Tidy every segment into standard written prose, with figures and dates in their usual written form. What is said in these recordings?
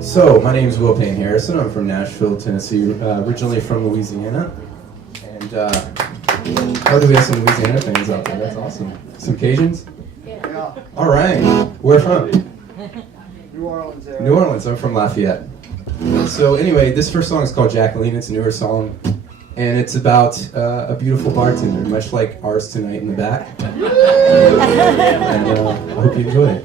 So, my name is Will Payne Harrison. I'm from Nashville, Tennessee, originally from Louisiana. And, oh, do we have some Louisiana fans out there? That's awesome. Some Cajuns? Yeah. All right. Where from? New Orleans area. New Orleans. I'm from Lafayette. So, anyway, this first song is called Jacqueline. It's a newer song. And it's about a beautiful bartender, much like ours tonight in the back. And I hope you enjoy it.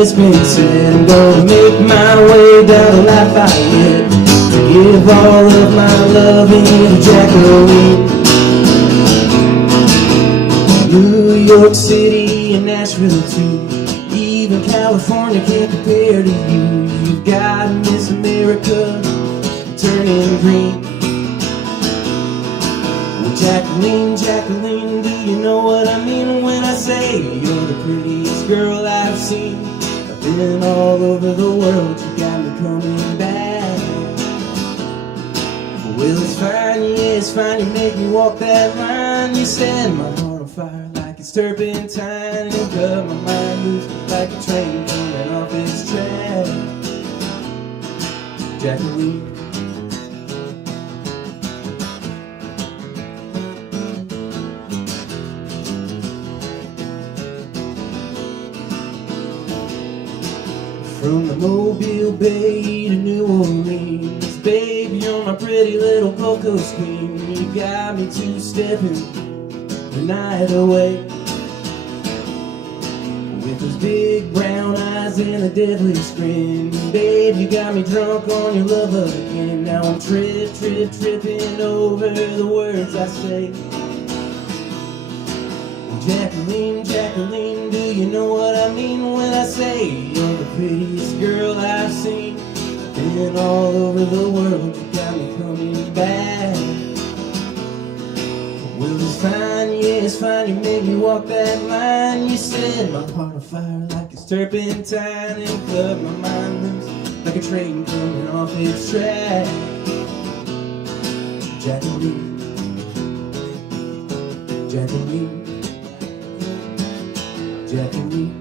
It's been said I'm gonna make my way down to Lafayette to give all of my loving to Jacqueline. New York City and Nashville too, even California can't compare to you. You've got Miss America turning green. Well, Jacqueline, Jacqueline, do you know what I mean when I say you're the prettiest girl I've seen? Been all over the world, you got me coming back. Well, it's fine, yeah, it's fine, you make me walk that line. You set my heart on fire like it's turpentine, and cut my mind loose like a train coming off its track. Jacqueline. From the Mobile Bay to New Orleans, baby, you're my pretty little Gold Coast queen. You got me two-stepping the night away. With those big brown eyes and a devilish grin, babe, you got me drunk on your love again. Now I'm tripping over the words I say. Jacqueline, Jacqueline, do you know what I mean when I say you're the prettiest girl I've seen? Been all over the world, you got me coming back. Well, it's fine, yeah, it's fine, you made me walk that line. You set my heart on fire like it's turpentine, and cut my mind loose like a train coming off its track. Jacqueline, Jacqueline, Jacqueline.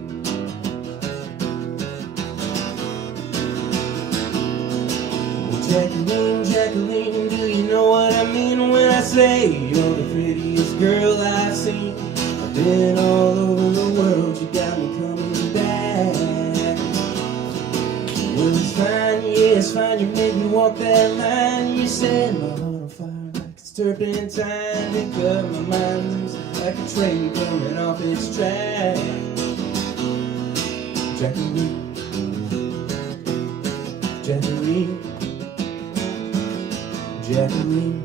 Jacqueline, Jacqueline, do you know what I mean when I say you're the prettiest girl I've seen? I've been all over the world, you got me coming back. Well, it's fine, yeah, it's fine, you made me walk that line. You set my heart on fire like it's turpentine, and cut my mind loose like a train coming off its track. Jacqueline, Jacqueline, Jacqueline.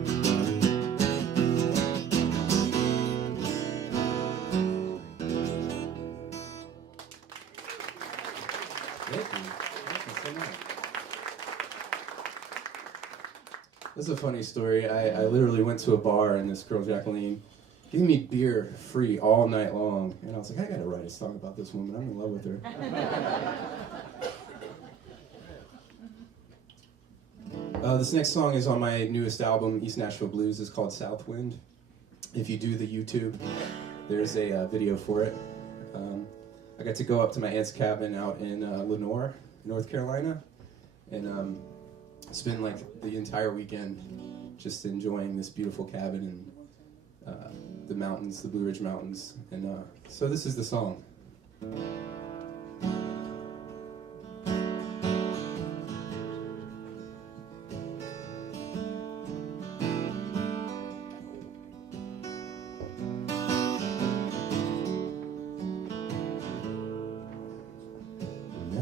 This is a funny story. I literally went to a bar and this girl, Jacqueline, gave me beer free all night long. And I was like, I gotta write a song about this woman. I'm in love with her. This next song is on my newest album, East Nashville Blues. It's called Southwind. If you do the YouTube, there's a video for it. I got to go up to my aunt's cabin out in Lenoir, North Carolina, and spend like the entire weekend just enjoying this beautiful cabin and the mountains, the Blue Ridge Mountains. And so this is the song.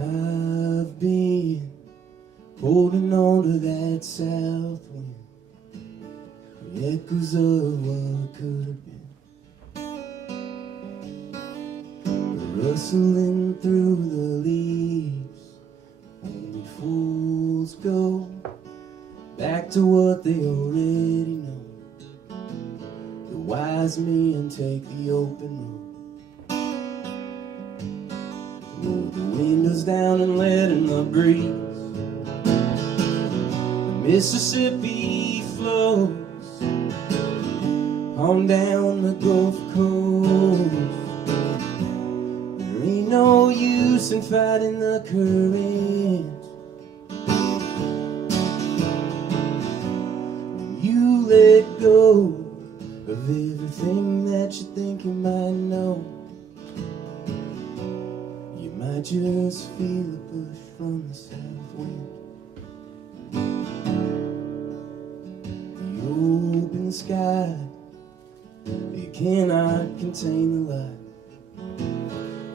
I've been holding on to that south wind, the echoes of what could have been, rustling through the leaves. Only fools go back to what they already know. The wise men take the open road. Roll the windows down and let in the breeze. The Mississippi flows on down the Gulf Coast. There ain't no use in fighting the current. When you let go of everything that you think you might know, you might just feel a push from the south wind. The open sky, it cannot contain the light.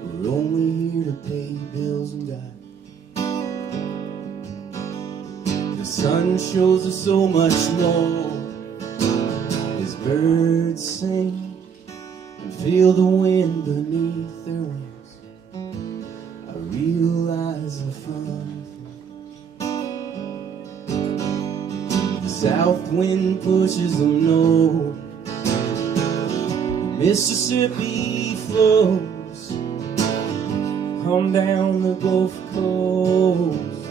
We're only here to pay bills and die. The sun shows us so much more as birds sing and feel the wind beneath their wings. I realize the fun. The south wind pushes them north. Mississippi flows on down the Gulf Coast.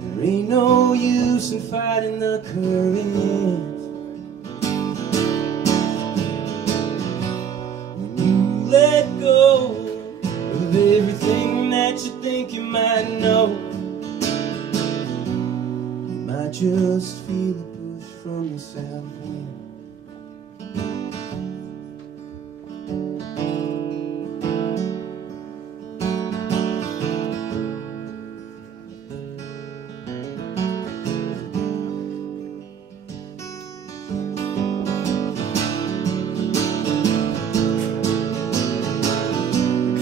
There ain't no use in fighting the current. When you let go of everything that you think you might know, you might just feel a push from the south wind.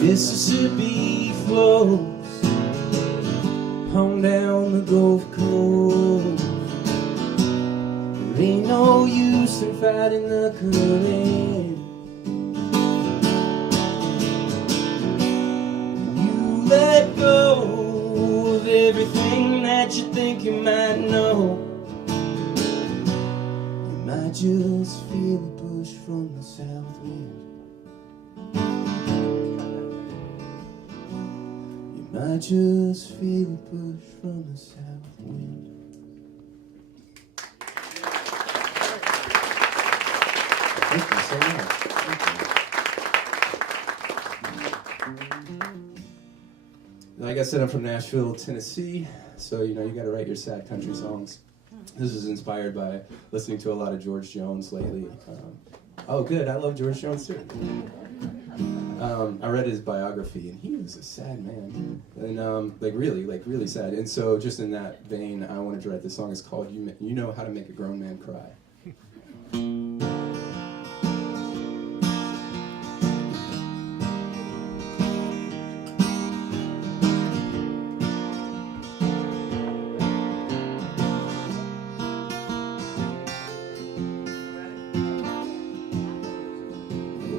Mississippi flows on down the Gulf Coast. There ain't no use in fighting the current. You let go of everything that you think you might know, you might just feel a push from the south wind. I just feel a push from the south wind. Thank you so much. Like I said, I'm from Nashville, Tennessee, so you gotta write your sad country songs. This is inspired by listening to a lot of George Jones lately. Oh, good, I love George Jones too. I read his biography, and he was a sad man, and really sad. And so, just in that vein, I wanted to write this song. It's called "You Know How to Make a Grown Man Cry."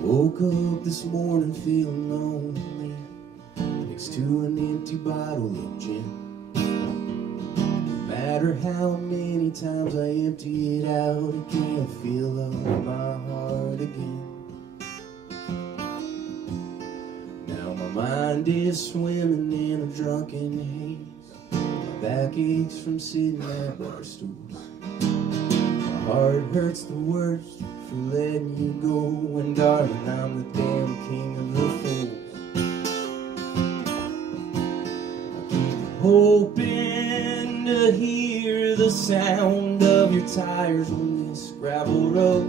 Woke up this morning feeling lonely next to an empty bottle of gin. No matter how many times I empty it out, I can't fill up my heart again. Now my mind is swimming in a drunken haze. My back aches from sitting at bar stools. My heart hurts the worst for letting you go, and darling, I'm the damn king of the fools. I keep hoping to hear the sound of your tires on this gravel road.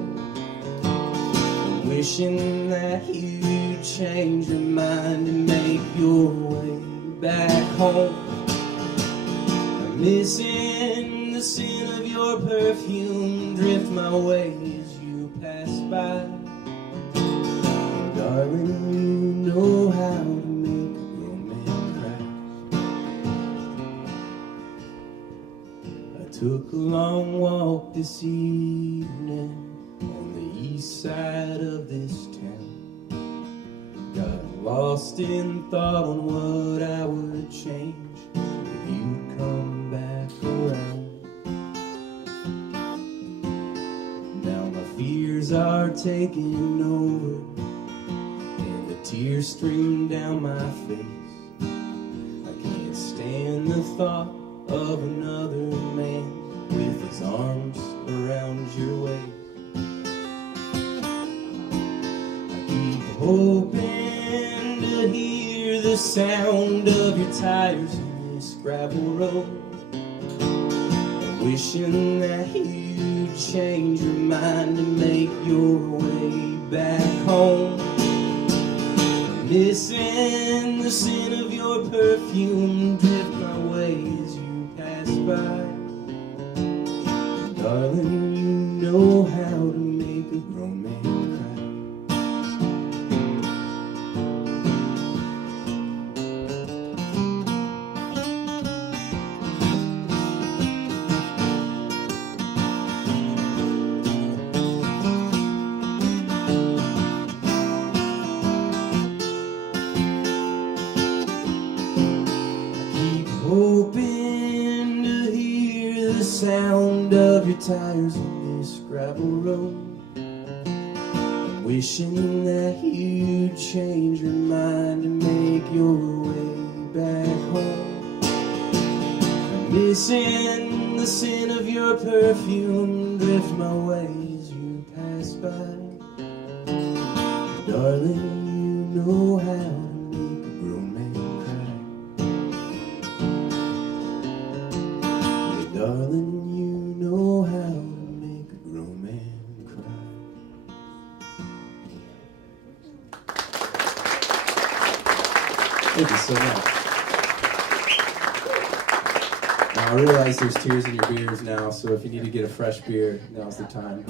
I'm wishing that you'd change your mind and make your way back home. I'm missing the scent of your perfume drift my way as you pass by. Darling, you know how to make a grown man cry. I took a long walk this evening on the east side of this town. Got lost in thought on what I would change if you'd come back around. Now my fears are taking over, and the tears stream down my face. I can't stand the thought of another man with his arms around your waist. I keep hoping to hear the sound of your tires in this gravel road. I'm wishing that you'd change your mind and make your way back home. I'm missing the scent of your perfume drift my way as you pass by. Darling, you know how to make a grown man cry. Hoping to hear the sound of your tires on this gravel road. I'm wishing that you'd change your mind and make your way back home. I'm missing the scent of your perfume drift my way as you pass by. Darling, you know how to make a grown man cry. Darling, you know how to make a grown man cry. Thank you so much. Now, I realize there's tears in your beers now, so if you need to get a fresh beer, now's the time.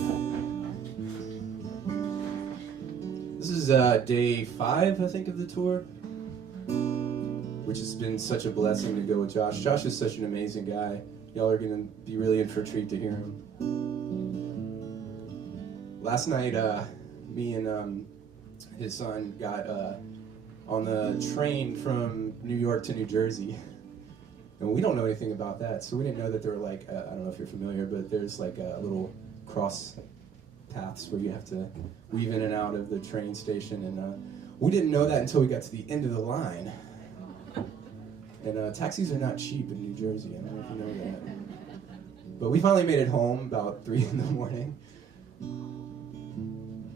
This is day 5, I think, of the tour, which has been such a blessing to go with Josh. Josh is such an amazing guy. Y'all are going to be really in for a treat to hear him. Last night, me and his son got on the train from New York to New Jersey. And we don't know anything about that, so we didn't know that there were like, I don't know if you're familiar, but there's like little cross paths where you have to weave in and out of the train station. And we didn't know that until we got to the end of the line. And taxis are not cheap in New Jersey. I don't know if you know that. But we finally made it home about 3 in the morning.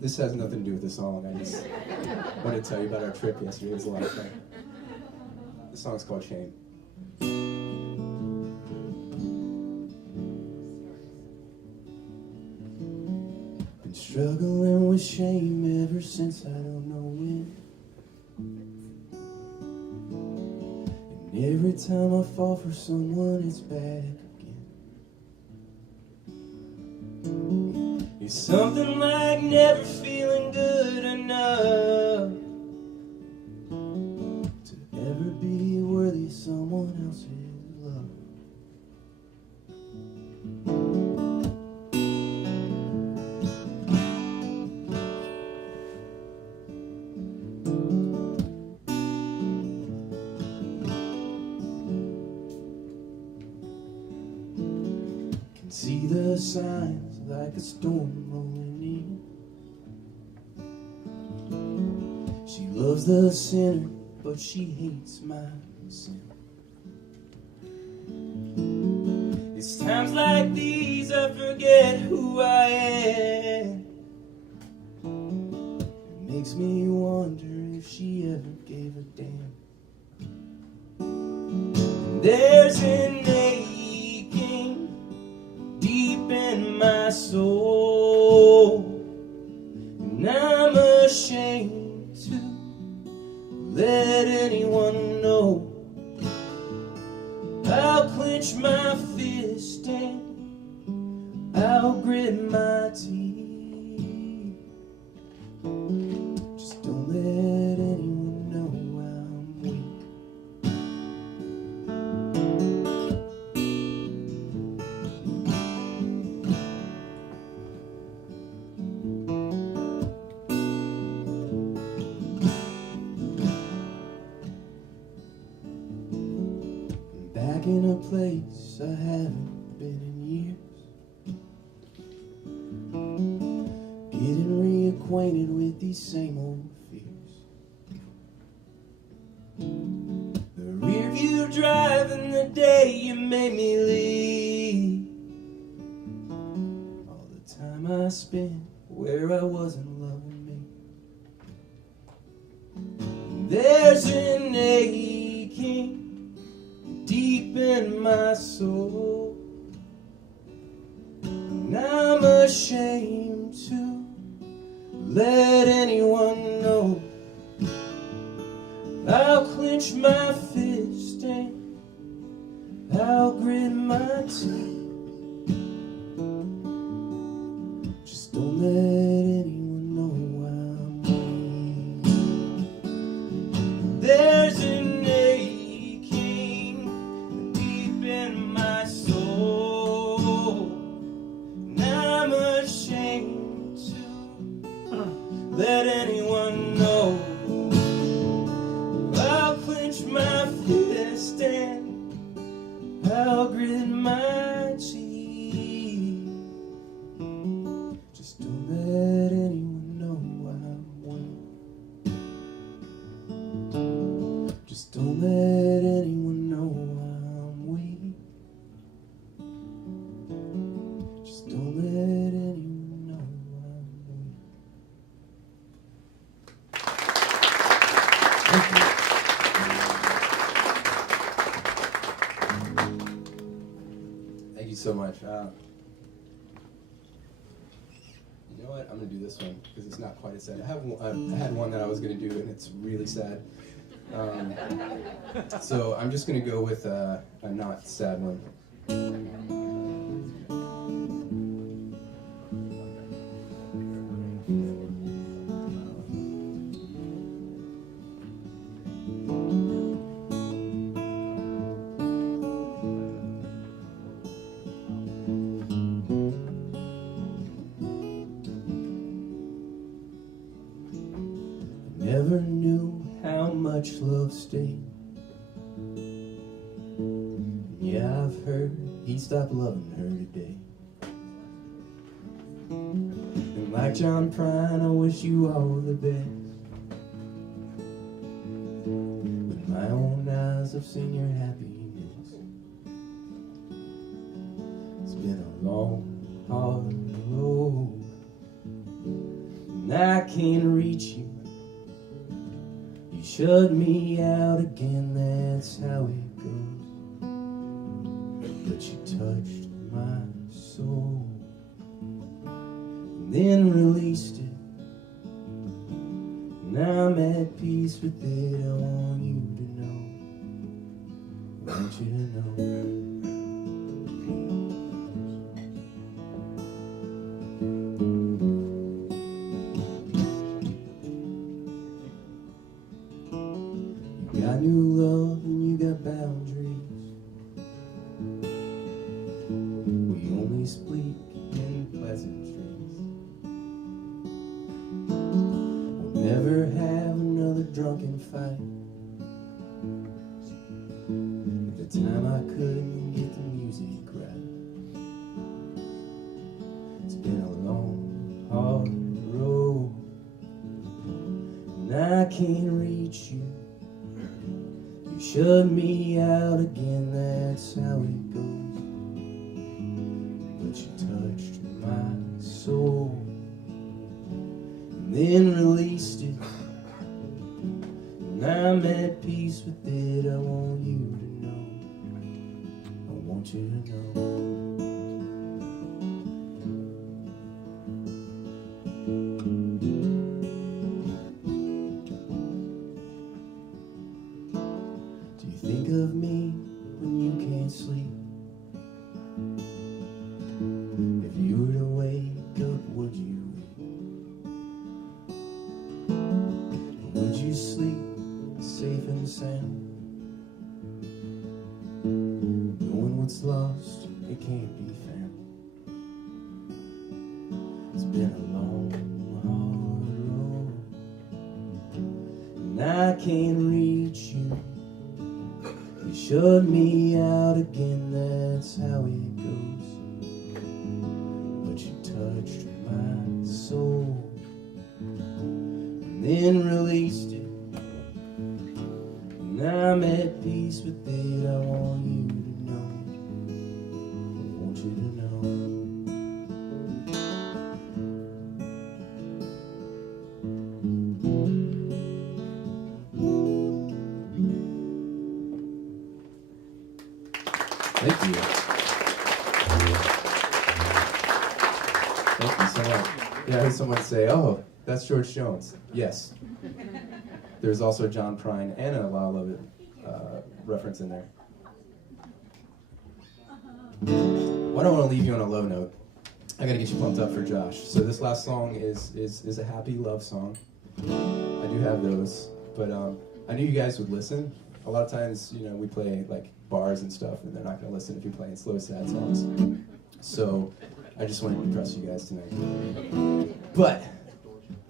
This has nothing to do with the song. I just want to tell you about our trip yesterday. It was a lot of fun. The song's called Shame. Been struggling with shame ever since I don't know when. Every time I fall for someone, it's back again. It's something like never feeling good enough to ever be worthy of someone else's love. See the signs like a storm rolling in. She loves the sinner, but she hates my sin. It's times like these I forget who I am. It makes me wonder if she ever gave a damn. And there's an aching deep in my soul, and I'm ashamed to let anyone know. I'll clench my fist and I'll grit my teeth. Just don't let anyone know I'm weak. Back in a place I haven't been in years, getting reacquainted with these same old fears. driving the day you made me leave. All the time I spent where I wasn't loving me. There's an aching deep in my soul, and I'm ashamed to let anyone know. I'll clench my fist and I'll grit my teeth. Just don't let anyone know I'm weak. There's an aching deep in my soul, and I'm ashamed to let anyone know. I'll clench my fist and I'll grit my teeth. Just don't let anyone know I'm weak. Just don't let anyone know I'm weak. Just don't let anyone know I'm weak. Thank you. Thank you so much. You know what? I'm going to do this one because it's not quite as sad. I had one that I was going to do, and it's really sad. So I'm just going to go with a not sad one. Never knew how much love stayed. Yeah, I've heard he stopped loving her today. And like John Prine, I wish you all the best. With my own eyes, I've seen your happiness. It's been a long, hard road, and I can't reach you. You shut me out again, that's how it goes. But you touched my soul and then released it, and I'm at peace with it. I want you to know, I want you to know. You got new love and you got boundaries. We only speak in pleasantries. We'll never have another drunken fight. At the time I couldn't get the music right. It's been a long, hard road, and I can't reach you. You shut me out again, that's how it goes. But you touched my soul and then released it, and I'm at peace with it. I want you to know, I want you to know. Think of me when you can't sleep. If you were to wake up, would you weep? Would you sleep safe and sound, knowing what's lost, it can't be found? It's been a long, hard road, and I can't reach you. You shut me out again, that's how it goes. But you touched my soul and then released it, and And I'm at peace with it, I want you to know. I want you to know. Thank you. Thank you so much. Yeah, I heard someone say, oh, that's George Jones. Yes. There's also John Prine and a La Love It reference in there. Well, I don't want to leave you on a low note. I gotta get you pumped up for Josh. So this last song is a happy love song. I do have those, but I knew you guys would listen. A lot of times, you know, we play like bars and stuff, and they're not gonna listen if you're playing slow, sad songs. So I just wanted to depress you guys tonight. But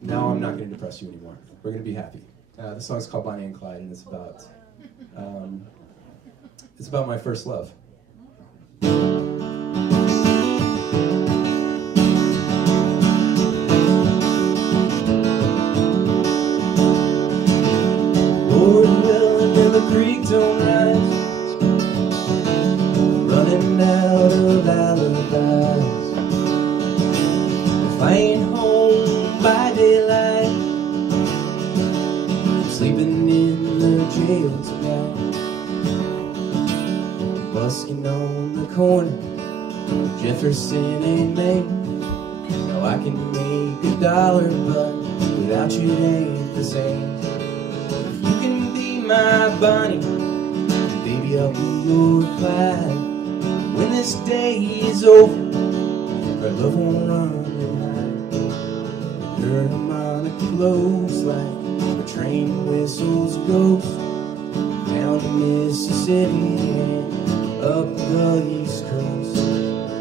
now I'm not gonna depress you anymore. We're gonna be happy. The song's called Bonnie and Clyde, and it's about my first love. Lord willing, and the creek don't rise, running out of alibis. If I ain't home by daylight, sleeping in the jail tonight, busking on the corner of Jefferson and Main. Now I can make $1, but without you it ain't the same. If you can be my Bonnie, baby I'll be your Clyde. When this day is over, our love won't run at night. Her harmonica close like a train whistles ghost down to Mississippi and up the East Coast.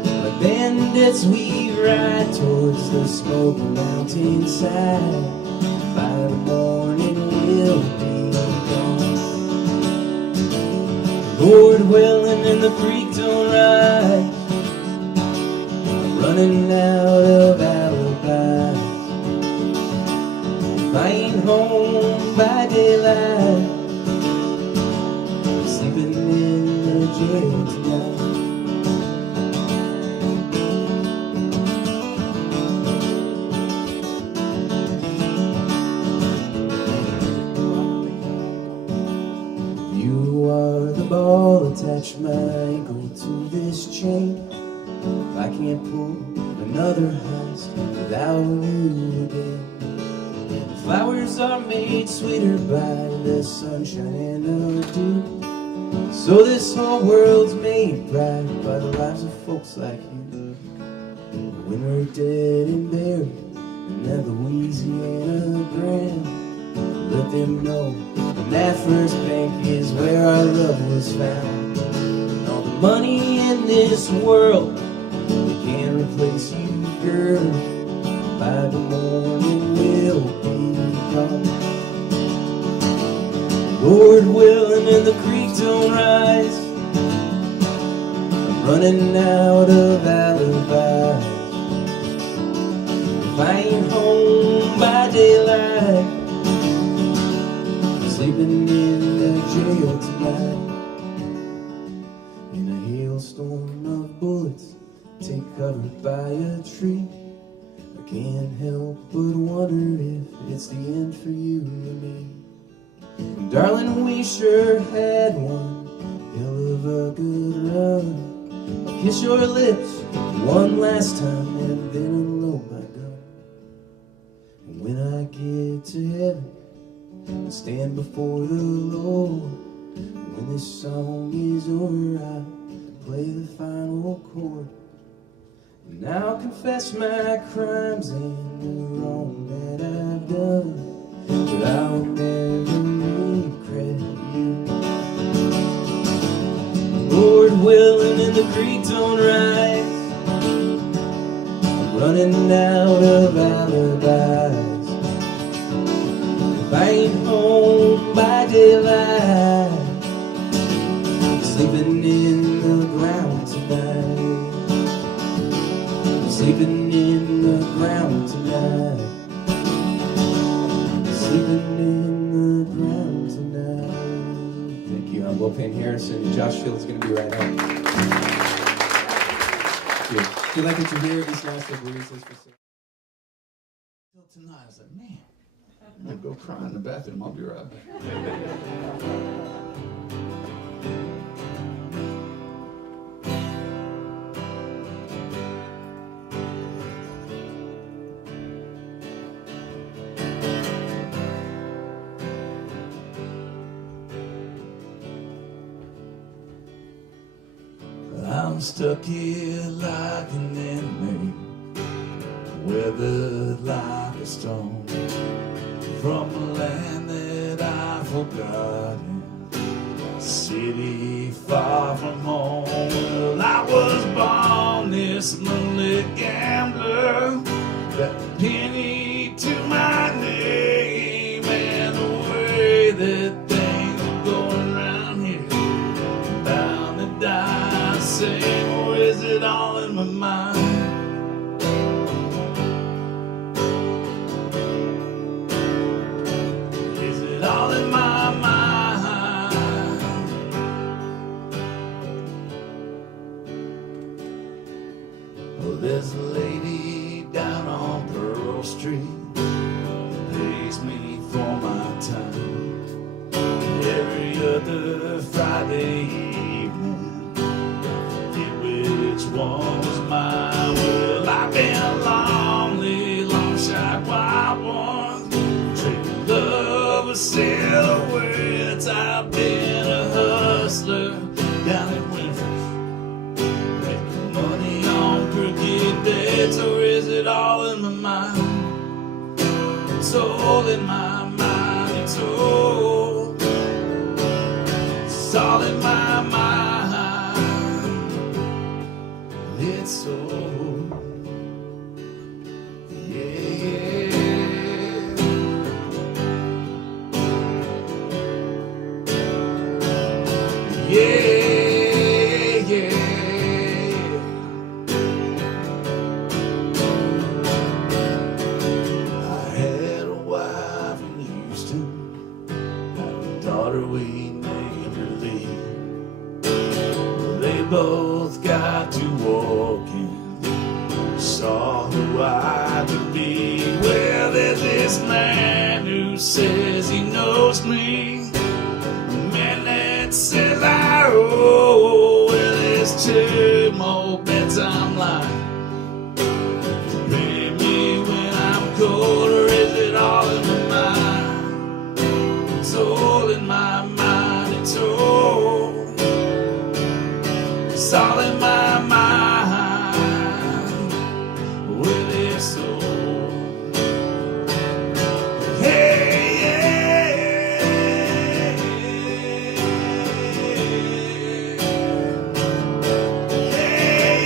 Like bandits we ride towards the smoky mountainside. By the morning we'll be gone. Lord willing, and the creek don't rise, I'm running out of alibis. If I ain't home by daylight, I'm sleeping in the jail tonight. You are the ball, attach my ankle to this chain. I can't pull another heist without you again. Flowers are made sweeter by the sunshine and the dew. So this whole world's made bright by the lives of folks like you. When we're dead and buried in that Louisiana ground, let them know and that first bank is where our love was found. And all the money in this world, we can't replace you, girl. By the morning we'll be gone. Lord willing, and the creek don't rise, I'm running out of alibis. If I ain't home by daylight, I'm sleeping in the jail tonight. In a hailstorm of bullets, take cover by a tree. I can't help but wonder if it's the end for you and me. And darling, we sure had one hell of a good run. I'll kiss your lips one last time and then unload my gun. And when I get to heaven and stand before the Lord, when this song is over, I'll play the final chord. And I'll confess my crimes and the wrong that I've done, but I'll never regret you. Lord willing, and the creek don't rise, I'm running out of alibis. If I ain't home by daylight, I'm sleeping in the ground tonight. Sleeping in the ground tonight. Sleeping in the ground tonight. Will Payne Harrison, and Josh Field's going to be right up. If you like what you hear, East Nashville Blues is for sale. Tonight, I was like, man, I'm going to go cry in the bathroom. I'll be right back. I'm stuck here like an inmate, weathered like a stone, from a land that I've forgotten, a city far from home. Well, I was born this moonlit gambler, got a penny to my name, and the way that things are going around here, bound to die. Same, or is it all in my mind? Is it all in my mind? Well, there's a lady down on Pearl Street, pays me for my time every other Friday evening. Which one was mine? Well, I've been a lonely, long shot wild one, trading love with silhouettes. I've been a hustler down in Winfrey, making money on crooked debts. Or is it all in my mind? It's all in my mind. It's all in my mind. It's so, yeah. Yeah, yeah. I had a wife in Houston, had a daughter we named her Lee. They both got to walking, saw who I could be. Well, there's this man who says he knows me, a man that says I owe. Well, there's two more bets I'm lying. Pay me when I'm cold, or is it all in my mind? It's all in my mind. It's all in my mind. Well, it's all. Hey, yeah. Hey,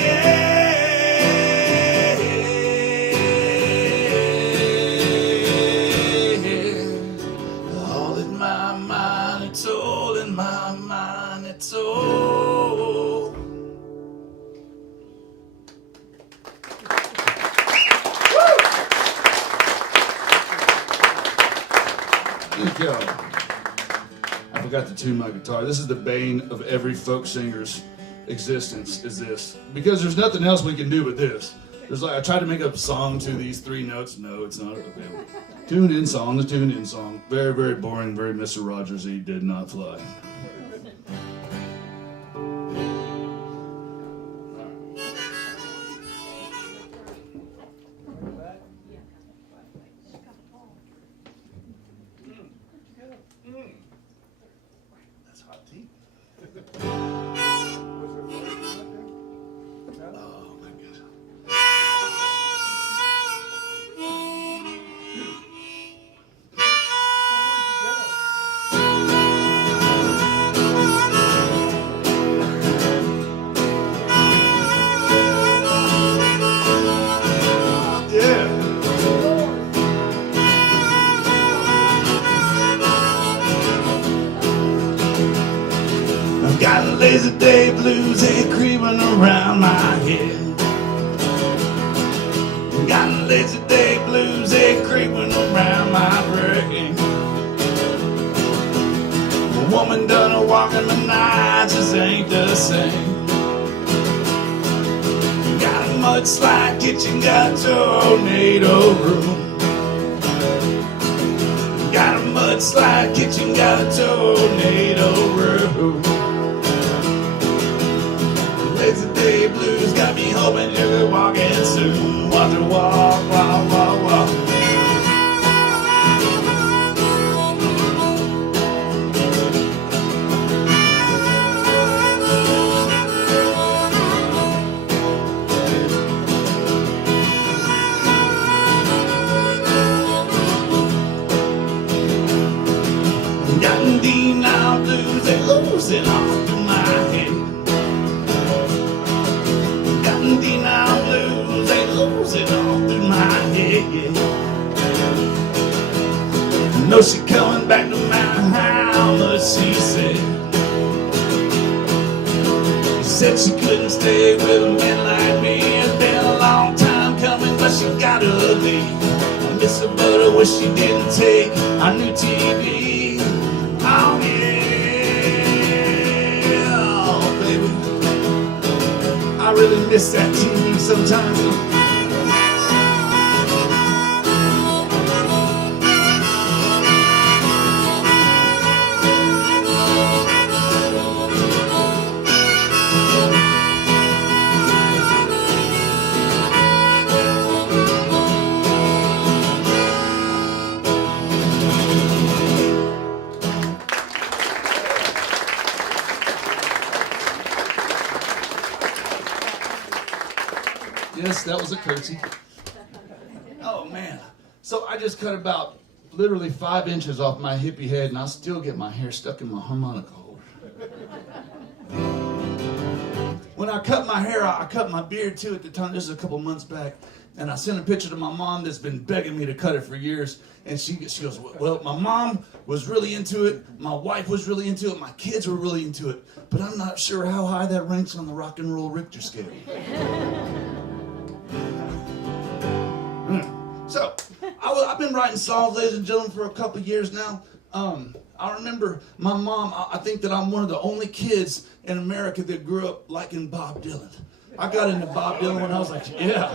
yeah. All in my mind. It's all in my mind. It's all. Thank you. I forgot to tune my guitar. This is the bane of every folk singer's existence, is this. Because there's nothing else we can do but this. There's like, I tried to make up a song to these three notes. No, it's not available. Tune-in song, the tune-in song. Very, very boring, very Mr. Rogers-y, did not fly. That's hot tea. Oh my goodness. Got a lazy day blues, they creeping around my head. Got a lazy day blues, they creeping around my brain. Woman done a walk in the night just ain't the same. Got a mudslide kitchen, got a tornado room. Got a mudslide kitchen, got a tornado room. Lazy day blues got me hoping you'll be walking soon. Watch her walk, walk, walk, walk. Got D9 blues, they losing off to my head. Got D9 blues, they losing off through my head. Know she coming back no matter how much she said. She said she couldn't stay with a man like me. It's been a long time coming, but she gotta leave. I miss her, but I wish she didn't take our new TV. Oh yeah, oh, baby, I really miss that TV sometimes. Yes, that was a curtsy. Oh, man. So I just cut about literally 5 inches off my hippie head, and I still get my hair stuck in my harmonica holder. When I cut my hair, I cut my beard too at the time. This is a couple months back. And I sent a picture to my mom that's been begging me to cut it for years. And she goes, well, my mom was really into it. My wife was really into it. My kids were really into it. But I'm not sure how high that ranks on the rock and roll Richter scale. So, I've been writing songs, ladies and gentlemen, for a couple years now. I remember my mom, I think that I'm one of the only kids in America that grew up liking Bob Dylan. I got into Bob Dylan when I was like, yeah.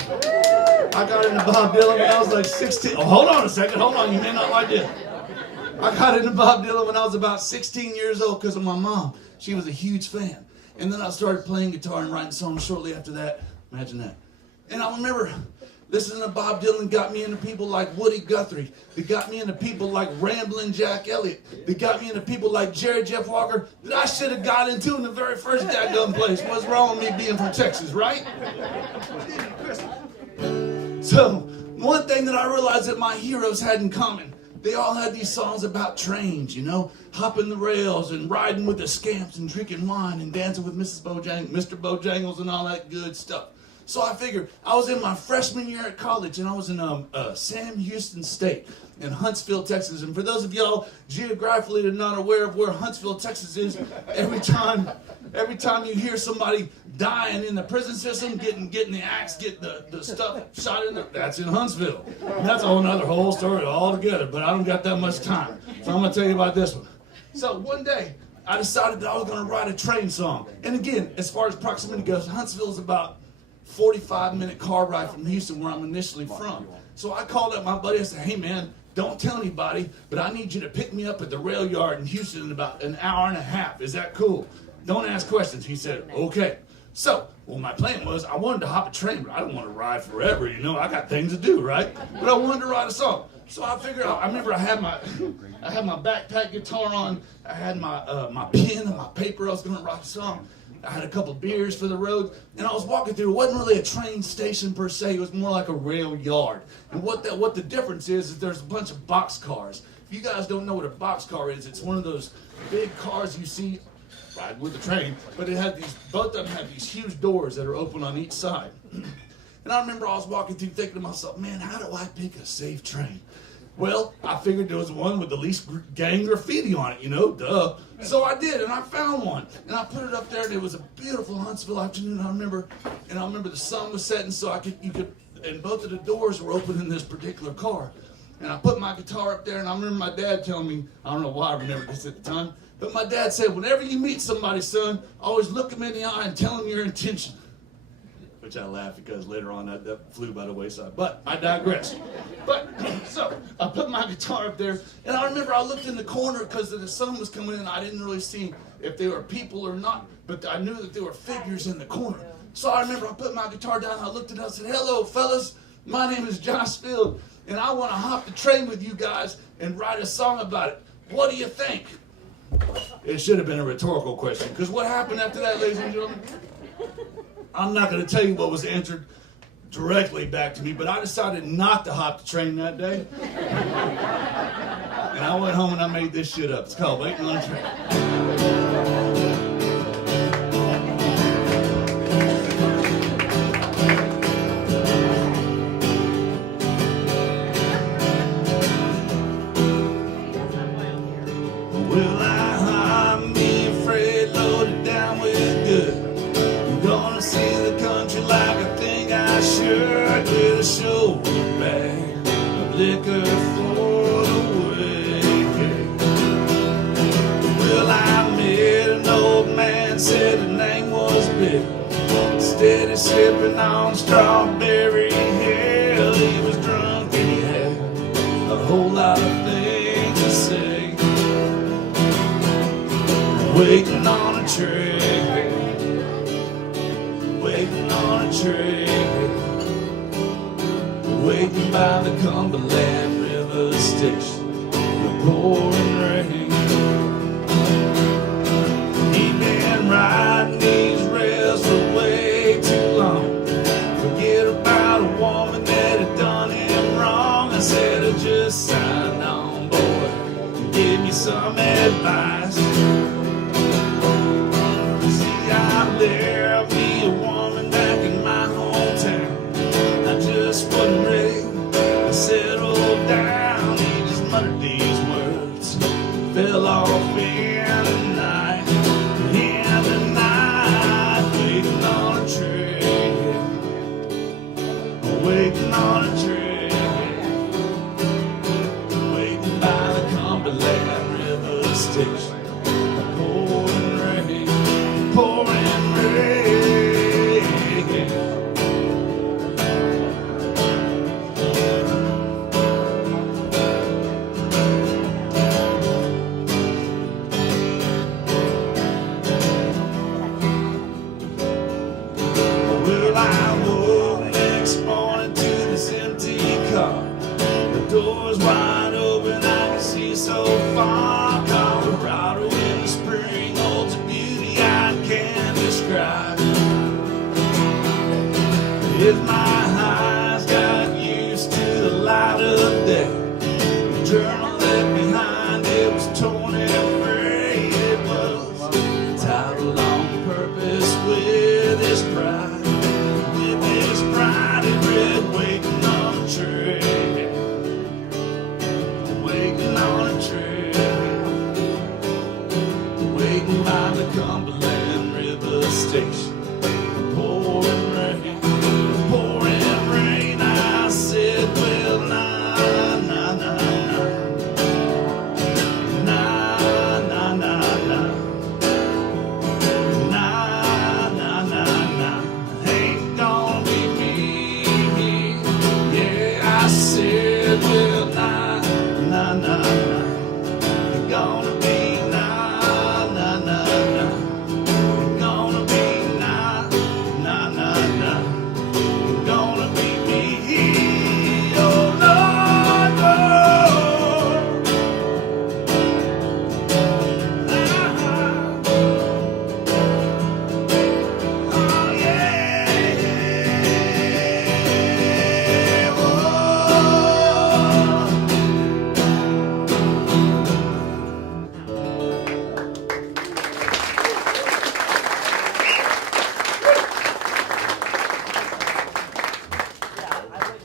I got into Bob Dylan when I was like 16. Oh, hold on a second. Hold on. You may not like it. I got into Bob Dylan when I was about 16 years old because of my mom. She was a huge fan. And then I started playing guitar and writing songs shortly after that. Imagine that. And I remember listening to Bob Dylan got me into people like Woody Guthrie. They got me into people like Ramblin' Jack Elliott. They got me into people like Jerry Jeff Walker that I should have got into in the very first dadgum place. What's wrong with me being from Texas, right? So, one thing that I realized that my heroes had in common, they all had these songs about trains, you know, hopping the rails and riding with the scamps and drinking wine and dancing with Mr. Bojangles and all that good stuff. So I figured, I was in my freshman year at college, and I was in Sam Houston State in Huntsville, Texas. And for those of y'all geographically that are not aware of where Huntsville, Texas is, every time you hear somebody dying in the prison system, getting the axe, getting the stuff shot in there, that's in Huntsville. And that's a whole story altogether, but I don't got that much time. So I'm going to tell you about this one. So one day, I decided that I was going to write a train song. And again, as far as proximity goes, Huntsville is about 45-minute car ride from Houston, where I'm initially from. So I called up my buddy and said, hey man, don't tell anybody, but I need you to pick me up at the rail yard in Houston in about an hour and a half. Is that cool? Don't ask questions. He said, okay. So, well, my plan was I wanted to hop a train, but I don't want to ride forever, you know. I got things to do, right? But I wanted to write a song. So I figured out, I remember I had my backpack guitar on, I had my pen and my paper. I was going to write a song. I had a couple of beers for the road, and I was walking through. It wasn't really a train station per se. It was more like a rail yard. And what the difference is there's a bunch of boxcars. If you guys don't know what a boxcar is, it's one of those big cars you see ride with the train, but both of them have these huge doors that are open on each side. And I remember I was walking through thinking to myself, man, how do I pick a safe train? Well, I figured there was one with the least gang graffiti on it, you know, duh. So I did, and I found one. And I put it up there, and it was a beautiful Huntsville afternoon, I remember the sun was setting, so and both of the doors were open in this particular car. And I put my guitar up there, and I remember my dad telling me, I don't know why I remember this at the time, But my dad said, whenever you meet somebody, son, always look them in the eye and tell them your intention. Which I laugh because later on that flew by the wayside. But I digress. But so I put my guitar up there, and I remember I looked in the corner because the sun was coming in. I didn't really see if they were people or not, but I knew that there were figures in the corner. So I remember I put my guitar down, I looked at it, I said, hello, fellas. My name is Josh Field, and I want to hop the train with you guys and write a song about it. What do you think? It should have been a rhetorical question, because what happened after that, ladies and gentlemen? I'm not going to tell you what was answered directly back to me, but I decided not to hop the train that day. And I went home and I made this shit up. It's called Waiting on a Train. Well, I'm me afraid, loaded down with good. I'm gonna see the country like I think I should, with a shoulder bag of liquor for the way. Well, I met an old man, said the name was Bill, steady sipping on strawberry hill. He was drunk and he had a whole lot of things to say. Waiting on a train, waiting on a train, waiting by the Cumberland River Station, the pouring rain. He'd been riding these rails for way too long. Forget about a woman that had done him wrong. I said, I just signed on board and give me some advice. There be a woman back in my hometown. I just wasn't ready to settle down. He just muttered these words, fell off in the night, waiting on a train, waiting on a train, waiting by the Cumberland River Station. Pouring rain, pouring rain. Well, I woke next morning to this empty car. The door's wide open, I can see so far. Colorado in the spring holds a beauty I can't describe. If my eyes got used to the light of day, the journal left behind, it was torn and frayed. It was titled on purpose with his pride. With his pride it read, waiting on a train, waiting on a train, waiting by the Cumberland River Station. Pouring rain, pouring rain. I said, well, nah, nah, nah, nah, nah, nah, nah, nah, nah, nah, nah, nah. Ain't gonna be me. Yeah, I said, well, nah, nah, nah, nah. Ain't gonna be nah, nah, nah, nah. Ain't gonna be nah, nah, nah, nah. Ain't gonna be me. Oh, Lord, Lord. Oh, yeah. Oh.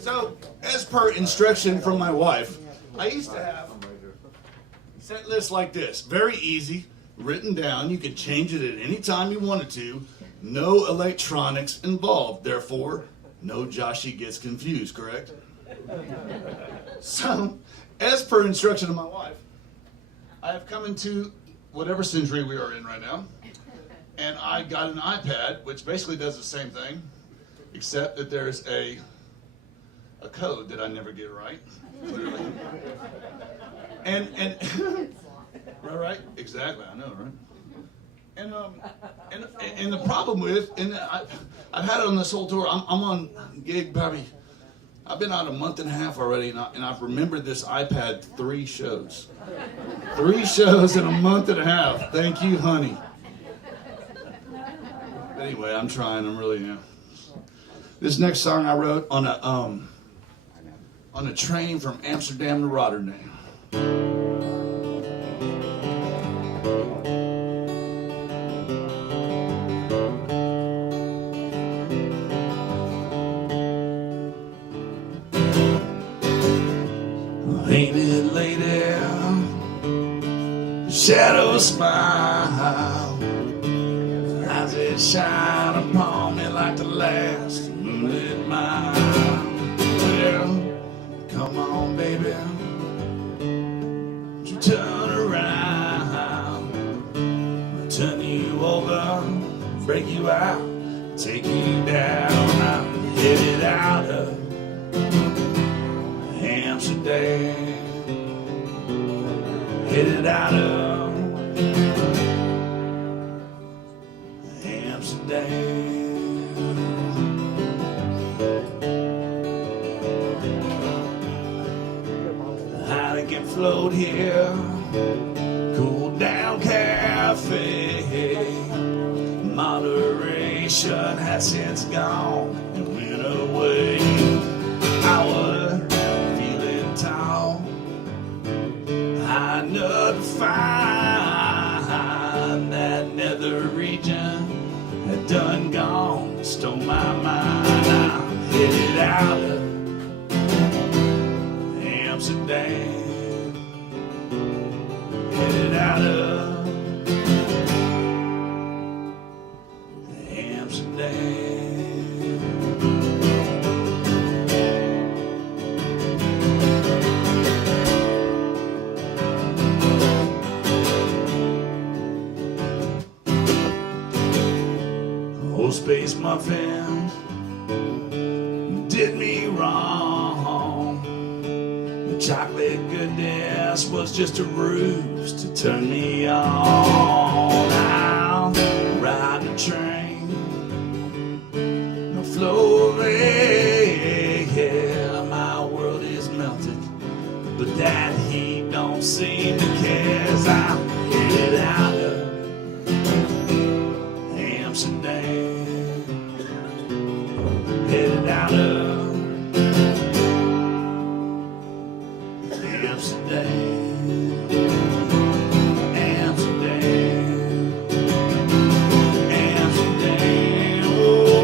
So, as per instruction from my wife, I used to have set lists like this. Very easy, written down. You could change it at any time you wanted to. No electronics involved. Therefore, no Joshy gets confused, correct? So, as per instruction of my wife, I have come into whatever century we are in right now. And I got an iPad, which basically does the same thing, except that there's a code that I never get right, clearly. And right, exactly, I know, right? And the problem with, and I've had it on this whole tour. I'm on gig probably. I've been out a month and a half already, and I've remembered this iPad 3 shows. 3 shows in a month and a half. Thank you, honey. But anyway, I'm trying. I'm really, This next song I wrote on a train from Amsterdam to Rotterdam. Ain't it lady? Shadows smile. Eyes that shine upon me like the last moonlit mile. Well, come on, baby. You turn around. I'll turn you over, break you out, take you down. I'm headed out of Amsterdam. Headed out of Amsterdam. I can float here, cool down cafe. Moderation has since gone and went away. I was feeling tall. I know to find that nether region had done gone, stole my mind. I'm headed out of Amsterdam, headed out of Amsterdam. Old space muffin did me wrong. The chocolate goodness was just a ruse to turn me on. I'll ride the train, no flow away. Yeah, my world is melted, but that heat don't seem to care. As I'm headed out of Amsterdam, headed out of Amsterdam, Amsterdam, Amsterdam. Oh.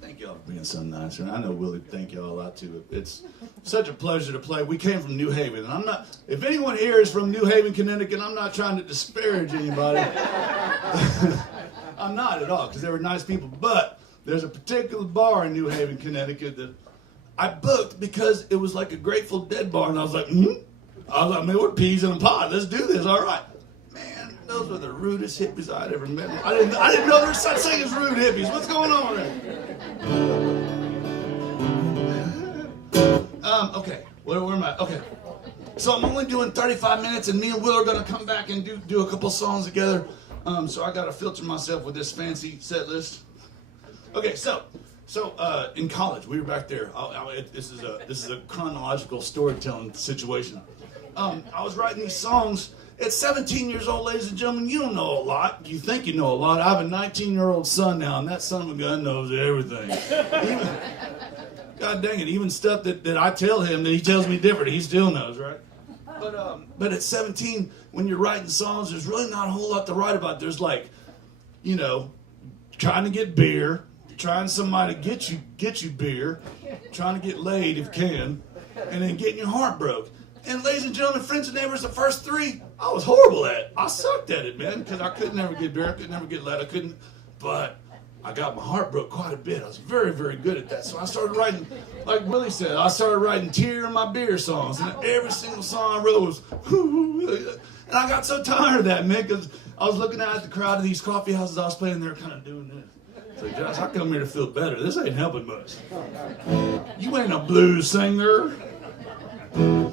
Thank you. Being so nice, and I know Willie thank y'all a lot too. It's such a pleasure to play. We came from New Haven, and I'm not, if anyone here is from New Haven, Connecticut, I'm not trying to disparage anybody. I'm not at all, because they were nice people, but there's a particular bar in New Haven, Connecticut that I booked because it was like a Grateful Dead bar, and I was like, man, we're peas in a pod, let's do this, all right. Man, those were the rudest hippies I'd ever met. I didn't know there was such thing as rude hippies. What's going on there? Okay, where am I? Okay, so I'm only doing 35 minutes, and me and Will are going to come back and do a couple songs together. So I got to filter myself with this fancy set list. Okay, so in college, we were back there. This is a chronological storytelling situation. I was writing these songs. At 17 years old, ladies and gentlemen, you don't know a lot. You think you know a lot. I have a 19-year-old son now, and that son of a gun knows everything. God dang it, even stuff that I tell him that he tells me different, he still knows, right? But at 17, when you're writing songs, there's really not a whole lot to write about. There's like, trying to get beer, trying somebody to get you beer, trying to get laid if you can, and then getting your heart broke. And ladies and gentlemen, friends and neighbors, the first three, I was horrible at. I sucked at it, man, because I could never get beer, I could never get lead, but I got my heart broke quite a bit. I was very, very good at that. So I started writing, like Willie said, I started writing Tear in My Beer songs. And every single song I wrote was, and I got so tired of that, man, because I was looking out at the crowd of these coffee houses I was playing, they were kind of doing this. So, Josh, I come here to feel better. This ain't helping much. You ain't a blues singer.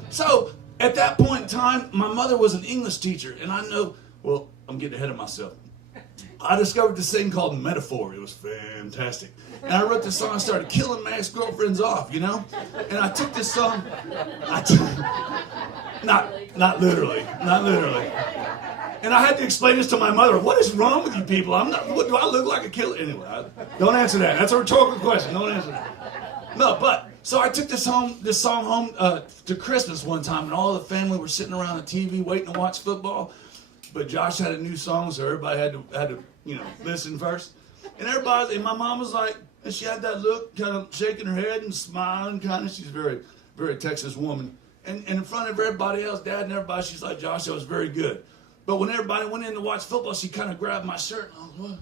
So, at that point in time, my mother was an English teacher, and I know, well, I'm getting ahead of myself. I discovered this thing called Metaphor. It was fantastic. And I wrote this song. I started killing my ex-girlfriends off, you know? And I took this song. Not literally. And I had to explain this to my mother. What is wrong with you people? What, do I look like a killer? Anyway, don't answer that. That's a rhetorical question. Don't answer that. No, but, so I took this song home to Christmas one time, and all the family were sitting around the TV waiting to watch football. But Josh had a new song, so everybody had to listen first. And my mom was like, and she had that look, kind of shaking her head and smiling, kind of. She's a very, very Texas woman. And in front of everybody else, Dad and everybody, she's like, Josh, that was very good. But when everybody went in to watch football, she kind of grabbed my shirt. And I was, what?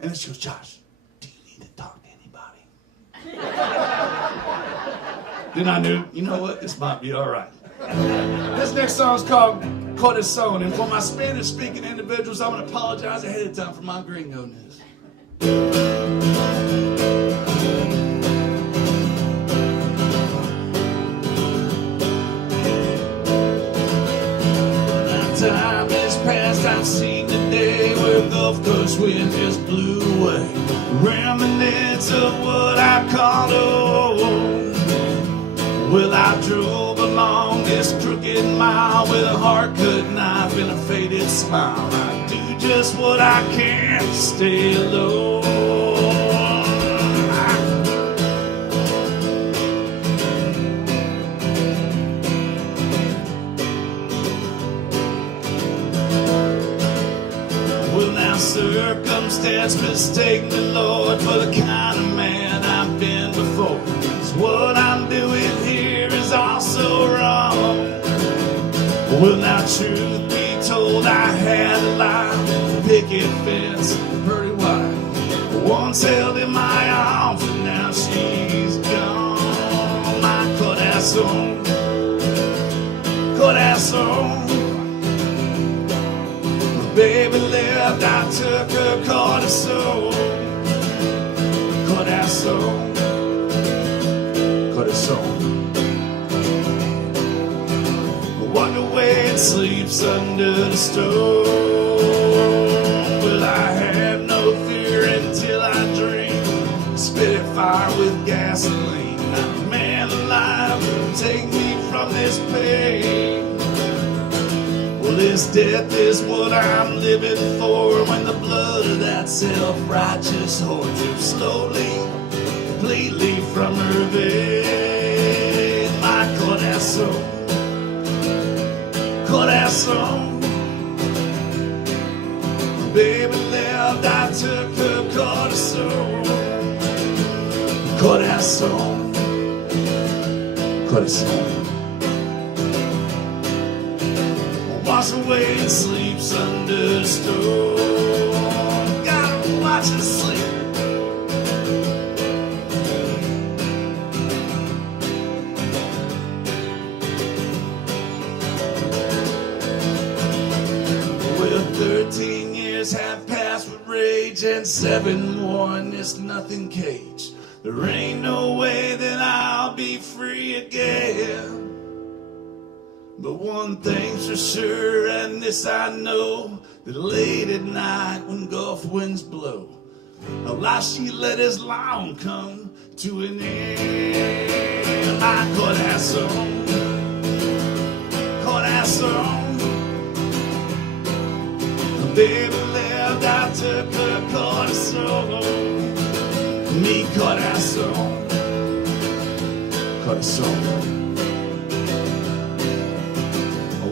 And then she goes, Josh, do you need to talk to anybody? Then I knew, you know what, this might be all right. This next song is called Corazón, and for my Spanish-speaking individuals, I'm going to apologize ahead of time for my gringo-ness. Now time has passed, I've seen the day where Gulf Coast wind just blew away remnants of what I called home. Well, I drove along this crooked mile with a hard-cut knife and a faded smile. I do just what I can to stay alone. Well, now circumstance mistake me, Lord, for the kind of man I've been before. 'Cause what I'm doing here is also wrong. Well, now truth be told, I had a lie, picket fence, pretty wife. Once held in my arms, and now she's gone. My corazón, corazón. My baby left, I took her corazón, corazón, corazón. Wonder where it sleeps under the stove. Well, I have no fear until I drink spit fire with gasoline. Not a man alive will take me from this pain. Well, this death is what I'm living for, when the blood of that self-righteous whore drips slowly, completely from her vein. My corazón, corazón. Baby left, I took her corazón, corazón, corazón. Wash away and sleeps under the stove. Gotta watch her sleep. Well, 13 years have passed with rage, and 7 more in this nothing cage. There ain't no way that I'll be free again. But one thing's for sure, and this I know, that late at night when Gulf winds blow, a life she led is long come to an end. My corazón, corazón. Baby left, I took her corazón, mi corazón, corazón.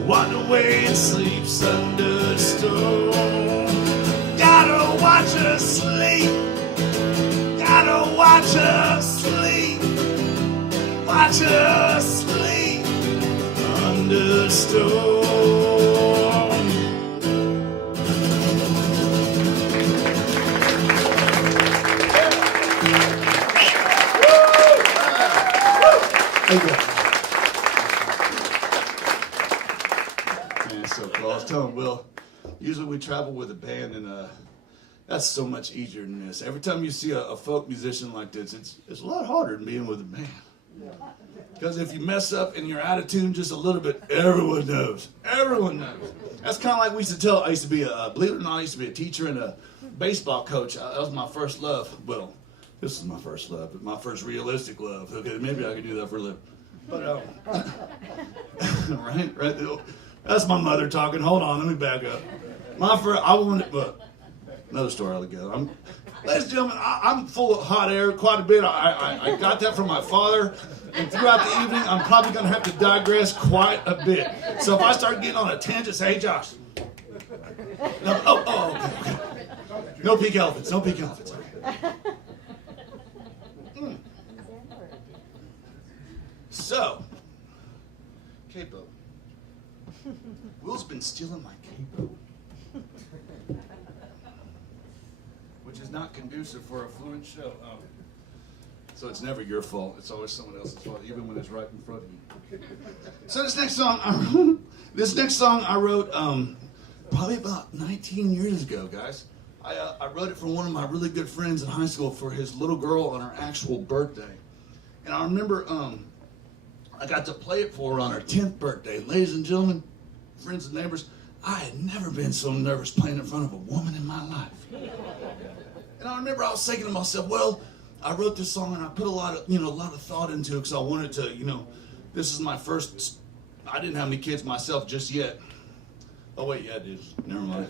Wonder where it sleeps under the stove. Gotta watch her sleep. Gotta watch her sleep. Watch her sleep under show. Man, so cool. I was telling Will, usually we travel with a band, and that's so much easier than this. Every time you see a folk musician like this, it's a lot harder than being with a band. Because if you mess up and you're out of tune just a little bit, everyone knows. Everyone knows. That's kind of like we used to tell. I used to be believe it or not, I used to be a teacher and a baseball coach. That was my first love. Well, this is my first love, but my first realistic love. Okay, maybe I could do that for a living. But right. That's my mother talking. Hold on, let me back up. I wanted, but another story altogether. Ladies and gentlemen, I'm full of hot air quite a bit. I got that from my father. And throughout the evening, I'm probably going to have to digress quite a bit. So if I start getting on a tangent, say, hey, Josh. No, okay. No peak elephants. So, capo. Will's been stealing my capo. Which is not conducive for a fluent show. So it's never your fault. It's always someone else's fault, even when it's right in front of you. So this next song I wrote probably about 19 years ago, guys. I wrote it for one of my really good friends in high school for his little girl on her actual birthday. And I remember I got to play it for her on her 10th birthday. Ladies and gentlemen, friends and neighbors, I had never been so nervous playing in front of a woman in my life. And I remember I was thinking to myself, well, I wrote this song and I put a lot of thought into it because I wanted to, this is my first. I didn't have any kids myself just yet. Oh wait, yeah, I did. Never mind.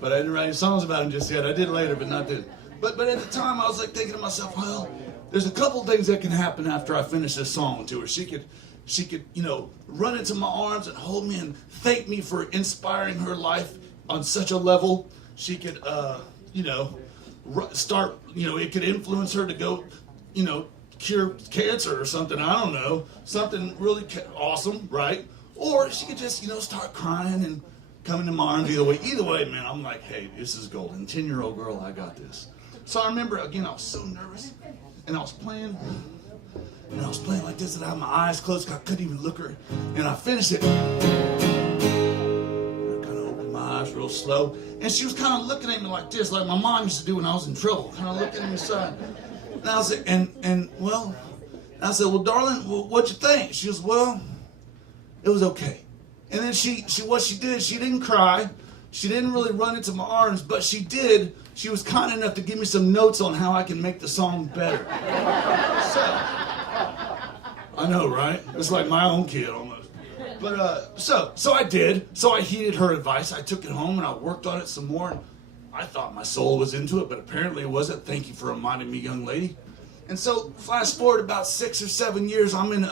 But I didn't write any songs about them just yet. I did later, but not then. But at the time, I was like thinking to myself, well, there's a couple things that can happen after I finish this song to her. She could, run into my arms and hold me and thank me for inspiring her life on such a level. She could, start, it could influence her to go, cure cancer or something. I don't know. Something really awesome, right? Or she could just, start crying and come into my arms. Either way, man, I'm like, hey, this is golden. 10-year-old girl, I got this. So I remember, again, I was so nervous. And I was playing like this, and I had my eyes closed. I couldn't even look her. And I finished it. Real slow, and she was kind of looking at me like this, like my mom used to do when I was in trouble, kind of looking at me side. And I was like, I said, well, darling, what'd you think? She was, well, it was okay. And then what she did, she didn't cry, she didn't really run into my arms, but she was kind enough to give me some notes on how I can make the song better. So, I know, right? It's like my own kid almost. But so I did. So I heeded her advice. I took it home and I worked on it some more. And I thought my soul was into it, but apparently it wasn't. Thank you for reminding me, young lady. And so fast forward about 6 or 7 years, I'm in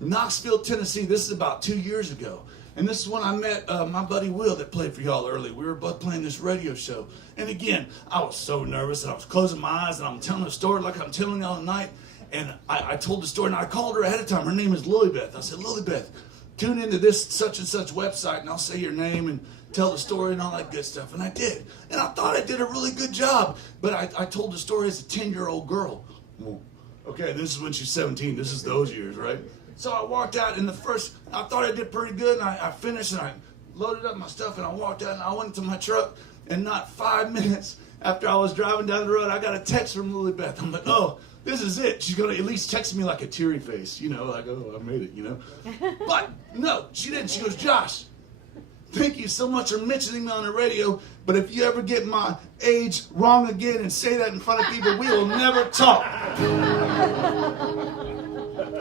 Knoxville, Tennessee. This is about 2 years ago. And this is when I met my buddy Will that played for y'all earlier. We were both playing this radio show. And again, I was so nervous and I was closing my eyes and I'm telling a story like I'm telling y'all tonight. And I told the story and I called her ahead of time. Her name is Lilybeth. I said, Lilybeth, tune into this such and such website and I'll say your name and tell the story and all that good stuff. And I did. And I thought I did a really good job. But I told the story as a 10-year-old girl. Well, okay, this is when she's 17. This is those years, right? So I walked out and I thought I did pretty good. And I finished and I loaded up my stuff and I walked out and I went to my truck. And not 5 minutes after I was driving down the road, I got a text from Lilybeth. I'm like, oh, this is it. She's going to at least text me like a teary face, like, oh, I made it, But no, she didn't. She goes, Josh, thank you so much for mentioning me on the radio, but if you ever get my age wrong again and say that in front of people, we will never talk.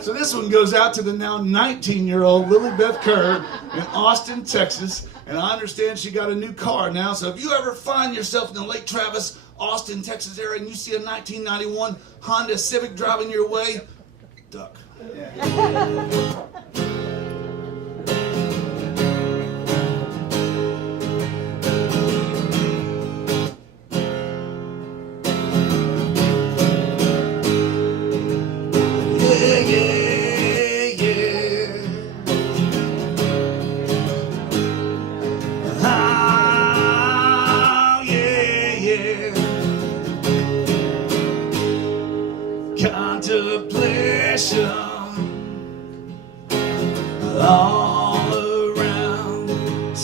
So this one goes out to the now 19-year-old Lilybeth Kerr in Austin, Texas, and I understand she got a new car now, so if you ever find yourself in the Lake Travis, Austin, Texas area, and you see a 1991 Honda Civic driving your way, duck. Yeah.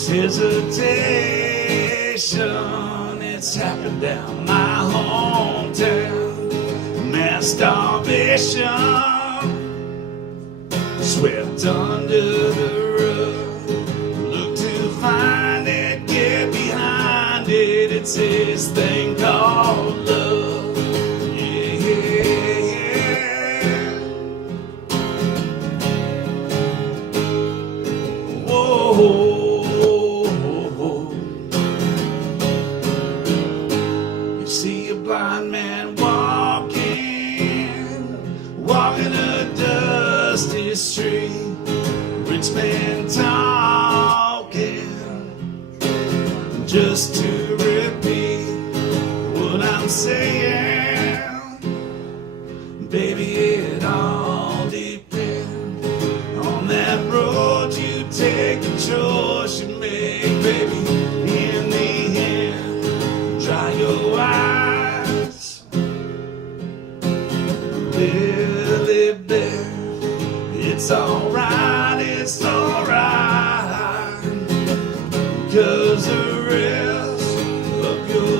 This hesitation, it's happened down my hometown. Mass starvation swept under the rug. Look to find it, get behind it. It's this thing called love. Yeah, yeah. Whoa. You see a blind man walking a dusty street, rich man talking, just to repeat what I'm saying. Baby, it all depends on that road you take, the choice you make, baby. In the end, dry your eyes, Lily Bear. It's alright, 'cause the rest of your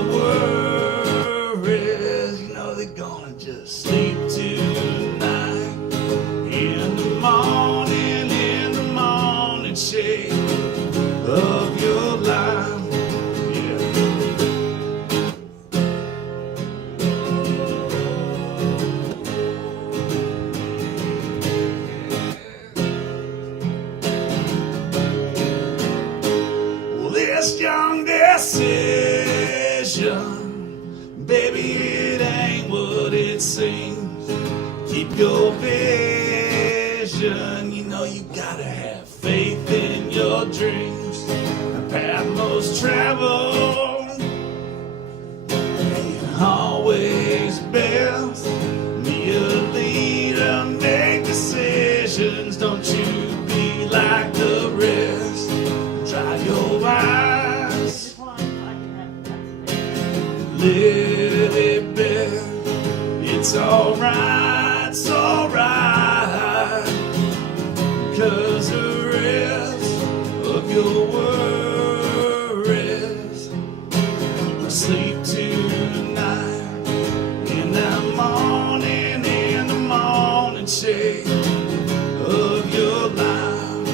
worries, you know they're gonna just sleep tonight. In the morning shade of your life. Yeah. This young decision, baby, it ain't what it seems. Keep your vision, you know you gotta have faith in your dreams. The path most traveled ain't always best. Be a leader, make decisions, don't you be like the rest. Dry your eyes, Lily Bear. It's alright, 'cause the rest of your worries sleep tonight. In the morning shade of your life.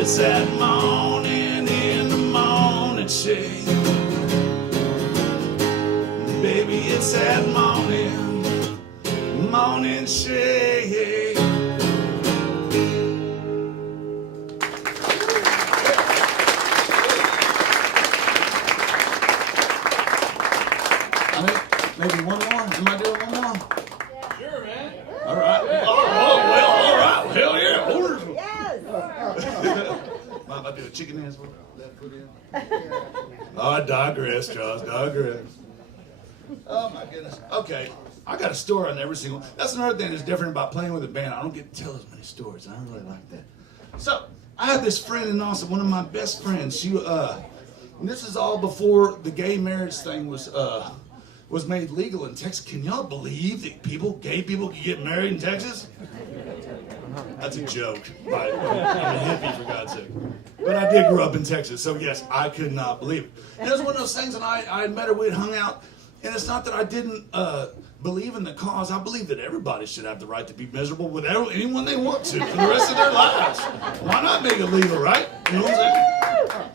It's that morning shade. Baby, it's that morning shade. Maybe one more? Am I doing one more? Sure, man. All right. Oh, well, all right. Hell yeah. Yes. Mind if I do a chicken dance with that foot in? Oh, I digress, Charles. Digress. Oh my goodness. Okay, I got a story on every single. That's another thing that's different about playing with a band. I don't get to tell as many stories. I really like that. So I had this friend in Austin, one of my best friends. She, and this is all before the gay marriage thing was made legal in Texas. Can y'all believe that gay people can get married in Texas? That's a joke. I'm a hippie, for God's sake. But I did grow up in Texas, so yes, I could not believe it. And it was one of those things, and I had met her, we had hung out, and it's not that I didn't believe in the cause. I believe that everybody should have the right to be miserable with anyone they want to for the rest of their lives. Why not make it legal, right? You know what I'm saying?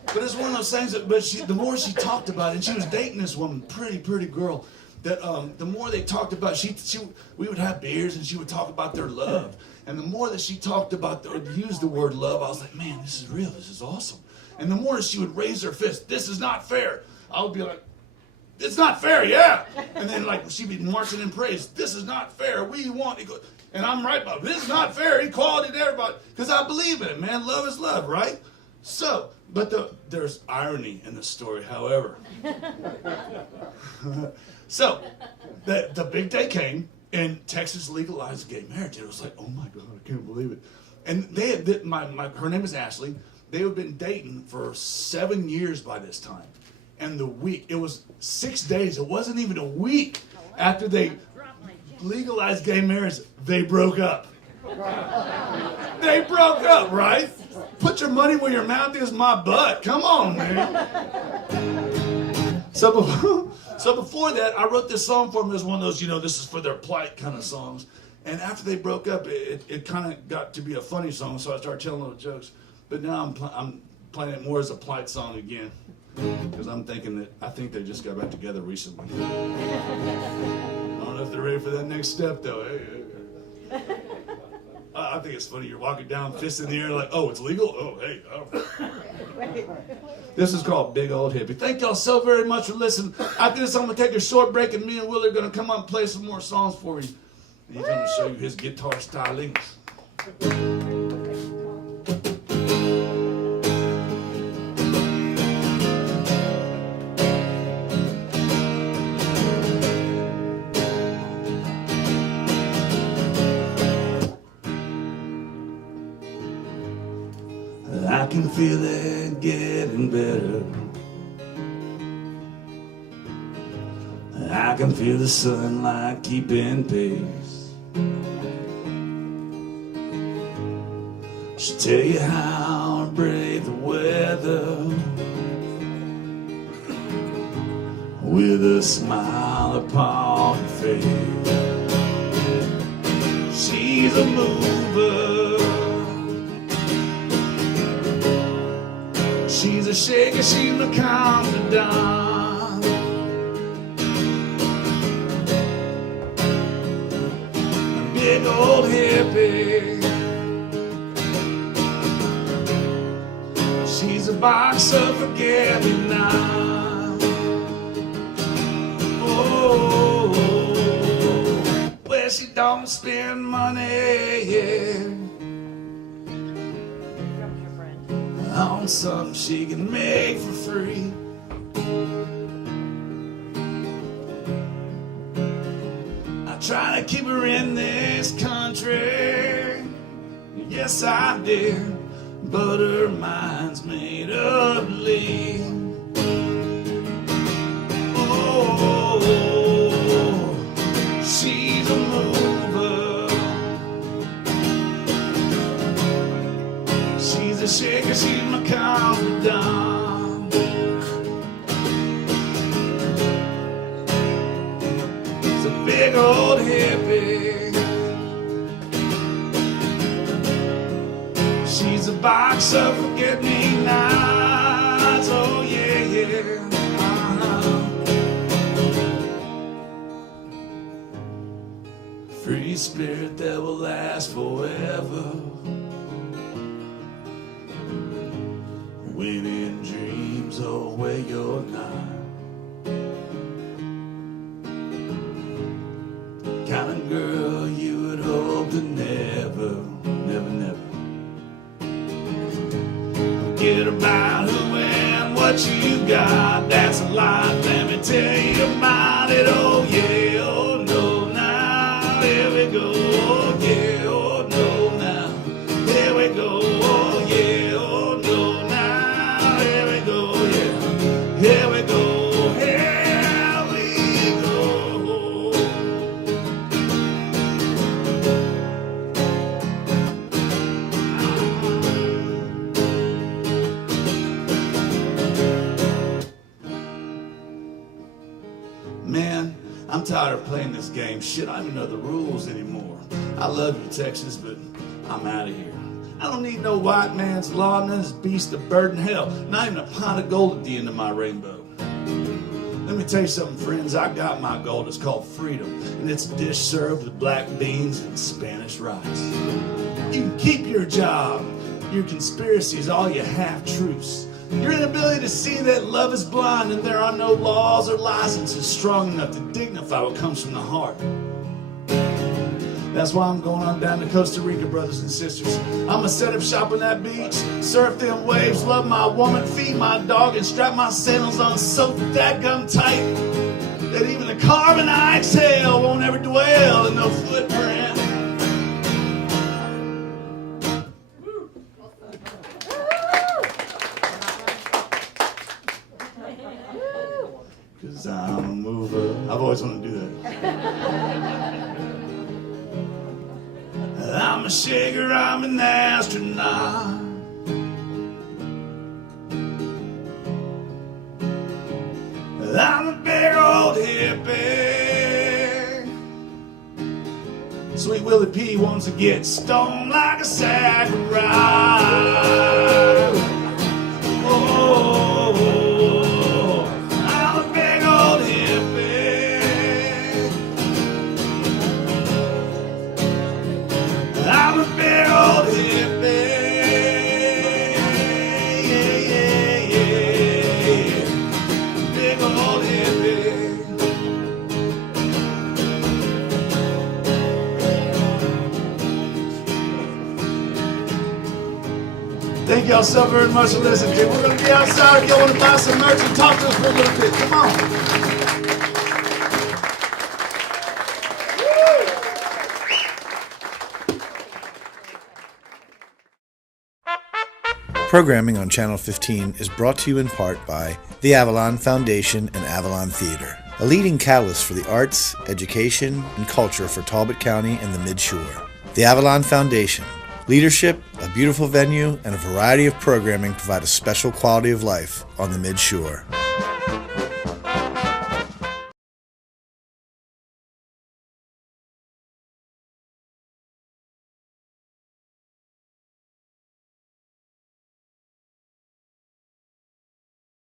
But it's one of those things that, the more she talked about it, and she was dating this woman, pretty girl, that the more they talked about, we would have beers and she would talk about their love. And the more that she talked about, used the word love, I was like, man, this is real, this is awesome. And the more that she would raise her fist, this is not fair, I would be like, it's not fair, yeah. And then like she'd be marching in praise, this is not fair, we want equal. And I'm right about it. This is not fair, equality to everybody. Because I believe in it, man, love is love, right? So, but there's irony in the story, however. So, the big day came, and Texas legalized gay marriage. It was like, oh my God, I can't believe it. And they had, her name is Ashley. They had been dating for 7 years by this time. And it was 6 days, it wasn't even a week after they legalized gay marriage, they broke up. They broke up, right? Put your money where your mouth is, my butt. Come on, man. So before that, I wrote this song for them. It was one of those, this is for their plight kind of songs. And after they broke up, it kind of got to be a funny song, so I started telling little jokes. But now I'm playing it more as a plight song again, because I think they just got back together recently. I don't know if they're ready for that next step, though. I think it's funny. You're walking down, fist in the air, like, oh, it's legal? Oh, hey. Oh. This is called Big Old Hippie. Thank y'all so very much for listening. After this, I'm going to take a short break, and me and Will are going to come up and play some more songs for you. And he's going to show you his guitar stylings. I can feel it getting better. I can feel the sunlight keeping pace. Should tell you how I brave the weather with a smile upon her face. She's a mover, she's a shaker, she's a confidant. Big old hippie, she's a box of forget-me-not. Oh, well, she don't spend money on something she can make for free. Trying to keep her in this country, yes I did, but her mind's made up leave. Oh, she's a mover, she's a shaker, she's my confidant. Big old hippie, she's a box of forget-me-nots. Oh yeah, yeah. Free spirit that will last forever, when in dreams, oh where you're not. Kind of girl you would hope to never, never, never forget about who and what you got. That's a lie, let me tell you about it. Oh yeah, oh no, now here we go. Oh yeah, oh no, now here we go. Oh yeah, oh no, now here we go. Yeah, here we go. Man, I'm tired of playing this game. Shit, I don't even know the rules anymore. I love you, Texas, but I'm out of here. I don't need no white man's law, none of this beast of burden hell. Not even a pot of gold at the end of my rainbow. Let me tell you something, friends. I got my gold. It's called freedom, and it's a dish served with black beans and Spanish rice. You can keep your job, your conspiracies, all your half-truths. Your inability to see that love is blind and there are no laws or licenses strong enough to dignify what comes from the heart. That's why I'm going on down to Costa Rica, brothers and sisters. I'm gonna set up shop on that beach, surf them waves, love my woman, feed my dog, and strap my sandals on so dadgum tight that even the carbon I exhale won't ever dwell in no footprint. Cause I'm a mover. I've always wanted to do that. I'm a shaker, I'm an astronaut. I'm a big old hippie. Sweet Willie P wants to get stoned like a sack of rye. Oh, I'm a big old hippie. I'm a big old hippie. Yeah, yeah, yeah. Big old hippie. Thank y'all so very much for listening. We're going to be outside if y'all want to buy some merch and talk to us for a little bit. Come on. Programming on Channel 15 is brought to you in part by the Avalon Foundation and Avalon Theater, a leading catalyst for the arts, education, and culture for Talbot County and the Mid-Shore. The Avalon Foundation. Leadership, a beautiful venue, and a variety of programming provide a special quality of life on the Mid-Shore.